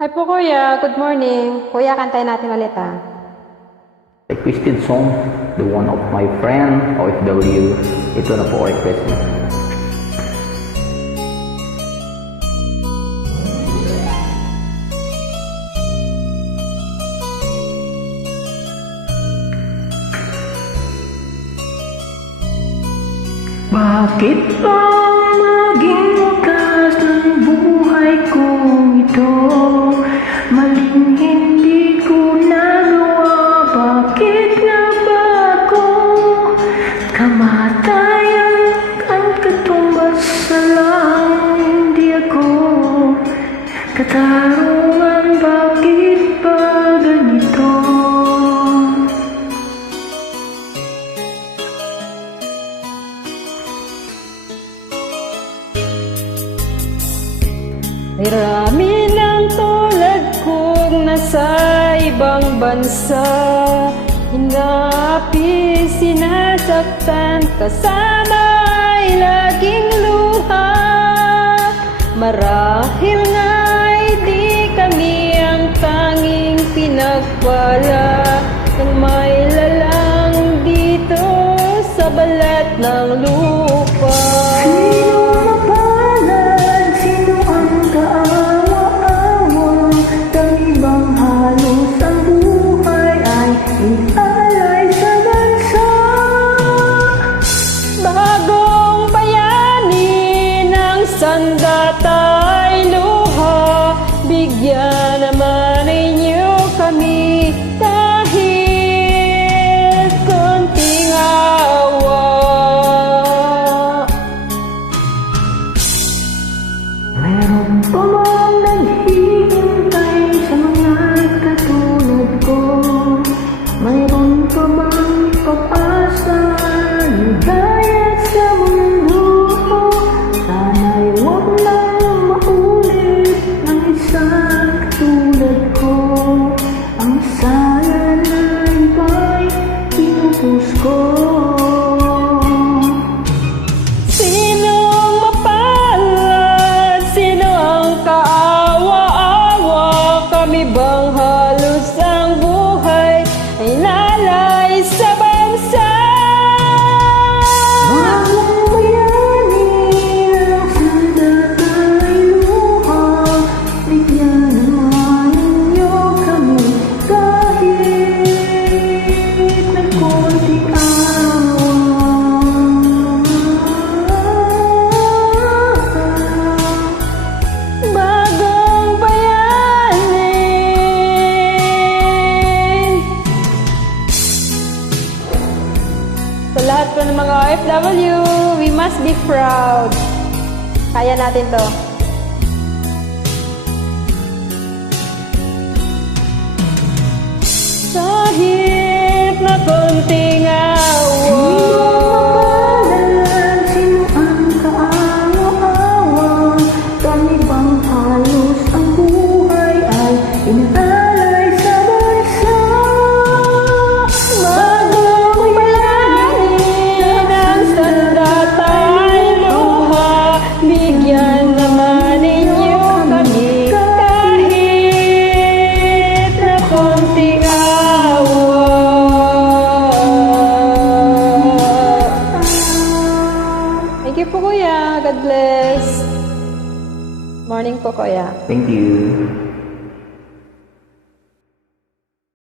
Hi po kuya, good morning. Kuya, kantayin natin ulit A twisted song, the one of my friend, OFW. Ito na po request mo. Bakit ba maging wakas ng buhay kong ito? Maling hindi ko nagawa, bakit nga ba ako? Kamatayan ang katumbas sa lang, hindi ako katarungan, bakit ba ganito? Marami ng tulad kong nasa ibang bansa, hinapi, sinasaktan, kasama ay laging luha. Marahil nga'y di kami ang tanging pinagpala ng may lalang dito sa balat ng lupa. Alay sa bansa, Bagong bayani ng sandata'y luha, bigyan naman ninyo kami kahit konting awa. meron pa bang naghihintay sa mga katulad ko? Mayroon pa bang pag-asa ligaya sa mundo? Sana'y huwag nang maulit ng isang katulad ko. Ang sana na iba'y pinupos ko. Sinong mapalad? Sino ang kaawa-awa? Kami bang halos ang buhay ay nalay sa bansa? Bagong bayani ng sandata'y luha, bigyan naman ninyo kami kahit ng konting awa. Bagong bayani. Sa lahat po ng mga OFW, we must be proud. Kaya natin to. Kahit na konting awa. Sino ang kaawa-awa? Kami bang halos ang buhay ay inaalay sa bansa? Bagong bayani ng sandata'y luha, bigyan naman ninyo kami kahit na konting awa. Thank you po kuya. God bless. Morning po kuya. Thank you.